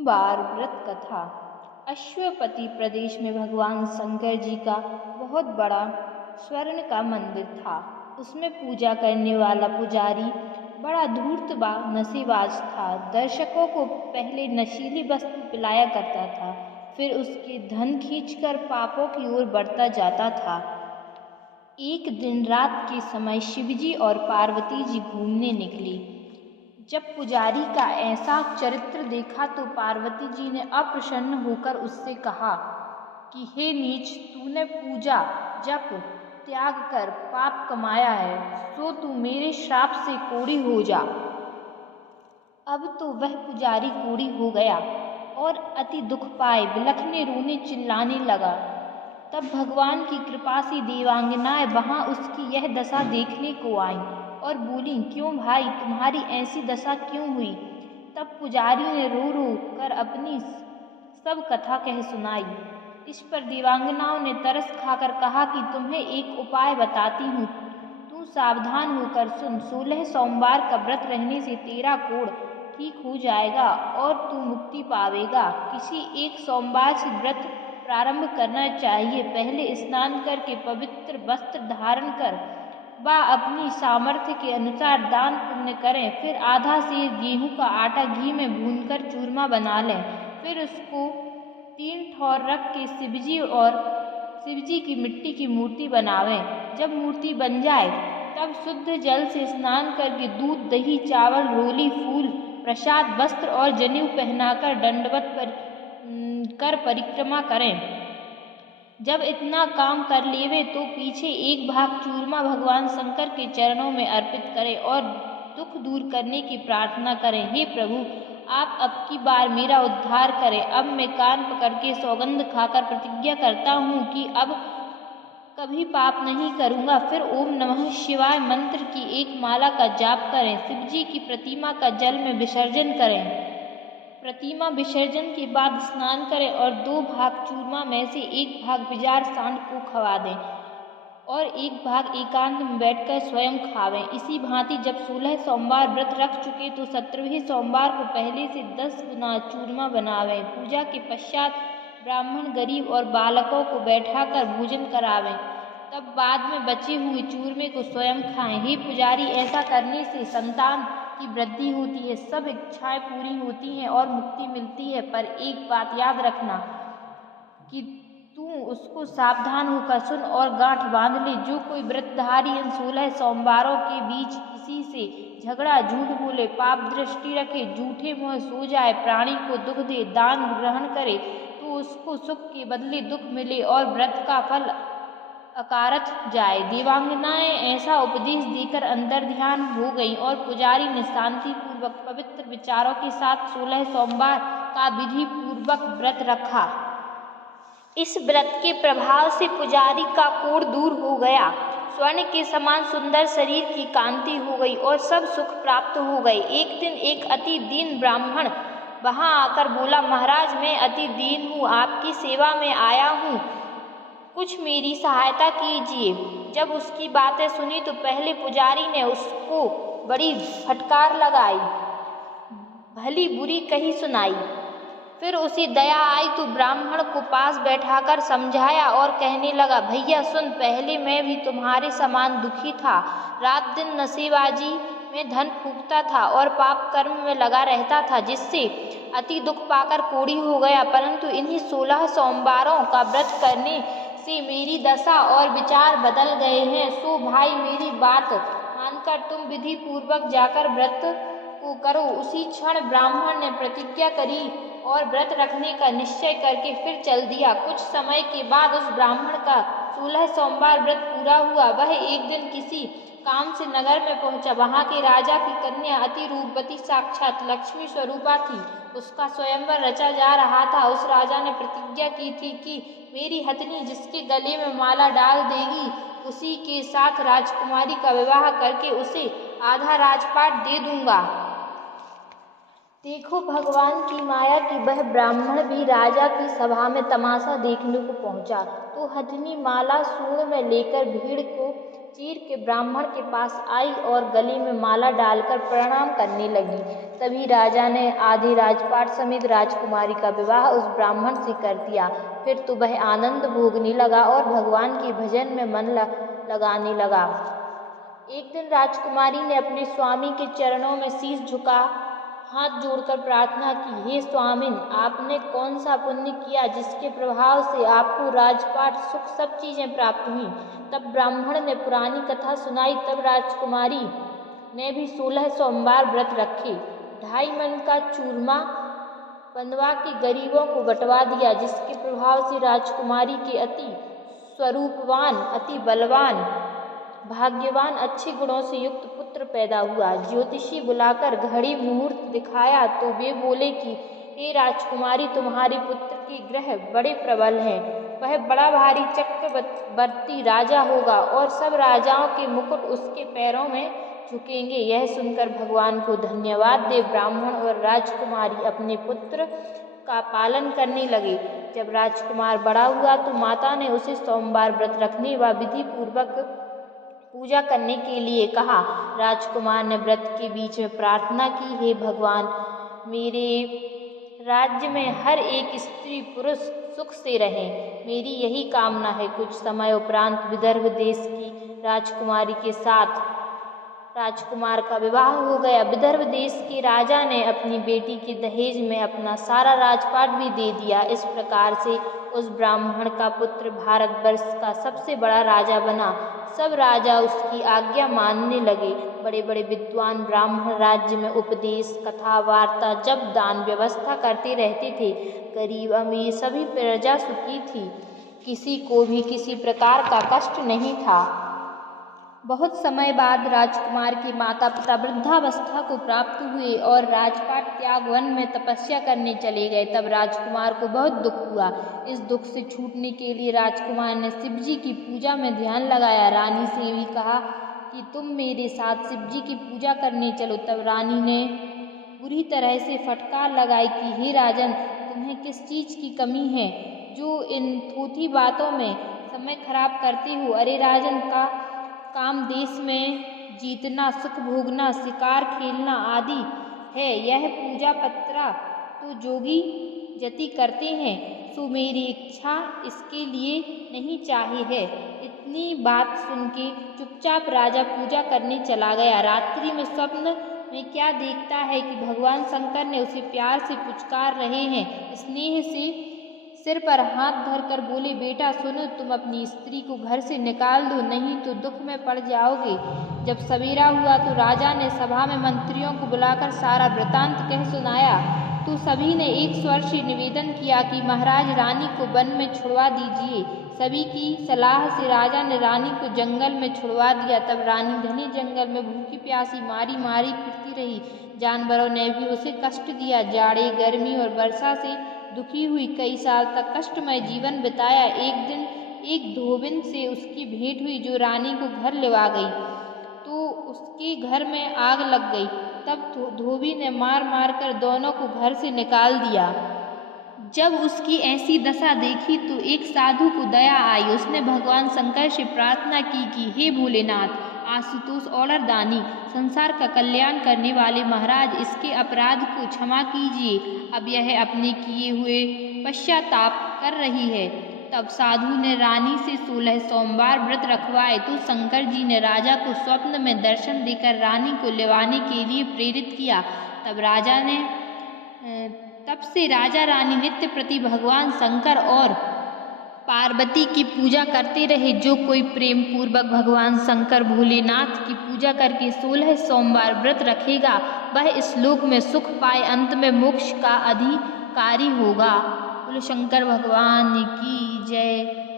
सोमवार व्रत कथा। अश्वपति प्रदेश में भगवान शंकर जी का बहुत बड़ा स्वर्ण का मंदिर था। उसमें पूजा करने वाला पुजारी बड़ा धूर्त व नशेबाज था। दर्शकों को पहले नशीली वस्तु पिलाया करता था, फिर उसके धन खींचकर पापों की ओर बढ़ता जाता था। एक दिन रात के समय शिवजी और पार्वती जी घूमने निकली। जब पुजारी का ऐसा चरित्र देखा तो पार्वती जी ने अप्रसन्न होकर उससे कहा कि हे नीच, तूने पूजा जप त्याग कर पाप कमाया है, सो तू मेरे श्राप से कोढ़ी हो जा। अब तो वह पुजारी कोढ़ी हो गया और अति दुख पाए बिलखने रोने चिल्लाने लगा। तब भगवान की कृपा से देवांगनाएं वहां उसकी यह दशा देखने को आईं और बोली, क्यों भाई, तुम्हारी ऐसी दशा क्यों हुई? तब पुजारी ने रो रो कर अपनी सब कथा कह सुनाई। इस पर देवांगनाओं ने तरस खाकर कहा कि तुम्हें एक उपाय बताती हूँ, तू सावधान होकर सुन। 16 सोमवार का व्रत रहने से तेरा कोढ़ ठीक हो जाएगा और तू मुक्ति पावेगा। किसी एक सोमवार से व्रत प्रारंभ करना चाहिए। पहले स्नान करके पवित्र वस्त्र धारण कर व अपनी सामर्थ्य के अनुसार दान पुण्य करें। फिर आधा सेर गेहूं का आटा घी में भूनकर चूरमा बना लें। फिर उसको 3 ठौर रख के शिवजी की मिट्टी की मूर्ति बनावें। जब मूर्ति बन जाए तब शुद्ध जल से स्नान करके दूध, दही, चावल, रोली, फूल, प्रसाद, वस्त्र और जनेऊ पहनाकर दंडवत कर परिक्रमा करें। जब इतना काम कर लेवे तो पीछे एक भाग चूरमा भगवान शंकर के चरणों में अर्पित करें और दुख दूर करने की प्रार्थना करें। हे प्रभु, आप अब की बार मेरा उद्धार करें। अब मैं कान पकड़ के सौगंध खाकर प्रतिज्ञा करता हूँ कि अब कभी पाप नहीं करूँगा। फिर ओम नमः शिवाय मंत्र की एक माला का जाप करें। शिवजी की प्रतिमा का जल में विसर्जन करें। प्रतिमा विसर्जन के बाद स्नान करें और 2 भाग चूरमा में से 1 भाग बिजार सांड को खवा दें और 1 भाग एकांत में बैठकर स्वयं खावें। इसी भांति जब 16 सोमवार व्रत रख चुके तो 17वें सोमवार को पहले से 10 गुना चूरमा बनावें। पूजा के पश्चात ब्राह्मण, गरीब और बालकों को बैठाकर भोजन करावें। तब बाद में बचे हुए चूरमे को स्वयं खाएं। हे पुजारी, ऐसा करने से संतान की वृद्धि होती है, सब इच्छाएं पूरी होती हैं और मुक्ति मिलती है। पर एक बात याद रखना कि तू उसको सावधान होकर सुन और गांठ बांध ले। जो कोई व्रतधारी इन 16 सोमवारों के बीच किसी से झगड़ा, झूठ बोले, पाप दृष्टि रखे, झूठे मुँह सो जाए, प्राणी को दुख दे, दान ग्रहण करे तो उसको सुख के बदले दुख मिले और व्रत का फल अकारथ जाए। देवांगनाएं ऐसा उपदेश देकर अंतर ध्यान हो गई और पुजारी ने शांति पूर्वक पवित्र विचारों के साथ 16 सोमवार का विधि पूर्वक व्रत रखा। इस व्रत के प्रभाव से पुजारी का कोढ़ दूर हो गया, स्वर्ण के समान सुंदर शरीर की कांति हो गई और सब सुख प्राप्त हो गए। एक दिन एक अति दीन ब्राह्मण वहां आकर बोला, महाराज, मैं अति दीन हूँ, आपकी सेवा में आया हूँ, कुछ मेरी सहायता कीजिए। जब उसकी बातें सुनी तो पहले पुजारी ने उसको बड़ी फटकार लगाई, भली बुरी कही सुनाई। फिर उसे दया आई तो ब्राह्मण को पास बैठाकर समझाया और कहने लगा, भैया सुन, पहले मैं भी तुम्हारे समान दुखी था। रात दिन नशेबाजी में धन फूंकता था और पाप कर्म में लगा रहता था, जिससे अति दुख पाकर कोढ़ी हो गया। परंतु इन्हीं 16 सोमवारों का व्रत करने से मेरी दशा और विचार बदल गए हैं। सो भाई, मेरी बात मानकर तुम विधि पूर्वक जाकर व्रत को करो। उसी क्षण ब्राह्मण ने प्रतिज्ञा करी और व्रत रखने का निश्चय करके फिर चल दिया। कुछ समय के बाद उस ब्राह्मण का 16 सोमवार व्रत पूरा हुआ। वह एक दिन किसी काम से नगर में पहुंचा। वहां के राजा की कन्या अति रूपवती, साक्षात लक्ष्मी स्वरूपा थी। उसका स्वयंवर रचा जा रहा था। उस राजा ने प्रतिज्ञा की थी कि मेरी हथनी जिसके गले में माला डाल देगी, उसी के साथ राजकुमारी का विवाह करके उसे आधा राजपाट दे दूंगा। देखो भगवान की माया कि वह ब्राह्मण भी राजा की सभा में तमाशा देखने को पहुंचा। तो हथनी माला सूंड में लेकर भीड़ को चीर के ब्राह्मण के पास आई और गले में माला डालकर प्रणाम करने लगी। तभी राजा ने आधे राजपाट समेत राजकुमारी का विवाह उस ब्राह्मण से कर दिया। फिर तो वह आनंद भोगने लगा और भगवान के भजन में मन लगाने लगा। एक दिन राजकुमारी ने अपने स्वामी के चरणों में शीश झुका हाथ जोड़कर प्रार्थना की, हे स्वामिन, आपने कौन सा पुण्य किया जिसके प्रभाव से आपको राजपाट सुख सब चीजें प्राप्त हुई। तब ब्राह्मण ने पुरानी कथा सुनाई। तब राजकुमारी ने भी 16 सोमवार व्रत रखे, 2.5 मन का चूरमा बंधवा के गरीबों को बंटवा दिया, जिसके प्रभाव से राजकुमारी के अति स्वरूपवान, अति बलवान, भाग्यवान, अच्छे गुणों से युक्त पुत्र पैदा हुआ। ज्योतिषी बुलाकर घड़ी मुहूर्त दिखाया तो वे बोले कि हे राजकुमारी, तुम्हारे पुत्र के ग्रह बड़े प्रबल हैं, वह बड़ा भारी चक्रवर्ती राजा होगा और सब राजाओं के मुकुट उसके पैरों में झुकेंगे। यह सुनकर भगवान को धन्यवाद दे ब्राह्मण और राजकुमारी अपने पुत्र का पालन करने लगे। जब राजकुमार बड़ा हुआ तो माता ने उसे सोमवार व्रत रखने व विधि पूर्वक पूजा करने के लिए कहा। राजकुमार ने व्रत के बीच में प्रार्थना की, हे भगवान, मेरे राज्य में हर एक स्त्री पुरुष सुख से रहें, मेरी यही कामना है। कुछ समय उपरांत विदर्भ देश की राजकुमारी के साथ राजकुमार का विवाह हो गया। विदर्भ देश के राजा ने अपनी बेटी के दहेज में अपना सारा राजपाट भी दे दिया। इस प्रकार से उस ब्राह्मण का पुत्र भारतवर्ष का सबसे बड़ा राजा बना। सब राजा उसकी आज्ञा मानने लगे। बड़े बड़े विद्वान ब्राह्मण राज्य में उपदेश, कथा, वार्ता, जप, दान व्यवस्था करते रहते थे। गरीब अमीर सभी प्रजा सुखी थी, किसी को भी किसी प्रकार का कष्ट नहीं था। बहुत समय बाद राजकुमार के माता पिता वृद्धावस्था को प्राप्त हुए और राजपाट त्याग वन में तपस्या करने चले गए। तब राजकुमार को बहुत दुख हुआ। इस दुख से छूटने के लिए राजकुमार ने शिवजी की पूजा में ध्यान लगाया। रानी से भी कहा कि तुम मेरे साथ शिवजी की पूजा करने चलो। तब रानी ने बुरी तरह से फटकार लगाई कि हे राजन, तुम्हें किस चीज की कमी है जो इन थोथी बातों में समय खराब करते हो। अरे राजन, का काम देश में जीतना, सुख भोगना, शिकार खेलना आदि है। यह पूजा पत्रा तो जोगी जति करते हैं, सो मेरी इच्छा इसके लिए नहीं चाहिए है। इतनी बात सुन के चुपचाप राजा पूजा करने चला गया। रात्रि में स्वप्न में क्या देखता है कि भगवान शंकर ने उसे प्यार से पुचकार रहे हैं। स्नेह से सिर पर हाथ धरकर बोले, बेटा सुनो, तुम अपनी स्त्री को घर से निकाल दो, नहीं तो दुख में पड़ जाओगे। जब सवेरा हुआ तो राजा ने सभा में मंत्रियों को बुलाकर सारा वृतांत कह सुनाया तो सभी ने एक स्वर से निवेदन किया कि महाराज, रानी को वन में छुड़वा दीजिए। सभी की सलाह से राजा ने रानी को जंगल में छुड़वा दिया। तब रानी घने जंगल में भूखी प्यासी मारी मारी फिरती रही। जानवरों ने भी उसे कष्ट दिया। जाड़े, गर्मी और वर्षा से दुखी हुई कई साल तक कष्टमय जीवन बिताया। एक दिन एक धोबिन से उसकी भेंट हुई जो रानी को घर लेवा गई तो उसके घर में आग लग गई। तब धोबी ने मार मार कर दोनों को घर से निकाल दिया। जब उसकी ऐसी दशा देखी तो एक साधु को दया आई। उसने भगवान शंकर से प्रार्थना की कि हे भोलेनाथ, आशुतोष औलरदानी, संसार का कल्याण करने वाले महाराज, इसके अपराध को क्षमा कीजिए। अब यह अपने किए हुए पश्चाताप कर रही है। तब साधु ने रानी से 16 सोमवार व्रत रखवाए तो शंकर जी ने राजा को स्वप्न में दर्शन देकर रानी को लेवाने के लिए प्रेरित किया। तब से राजा रानी नित्य प्रति भगवान शंकर और पार्वती की पूजा करते रहे। जो कोई प्रेम पूर्वक भगवान शंकर भोलेनाथ की पूजा करके 16 सोमवार व्रत रखेगा वह इस लोक में सुख पाए, अंत में मोक्ष का अधिकारी होगा। बोलो शंकर भगवान की जय।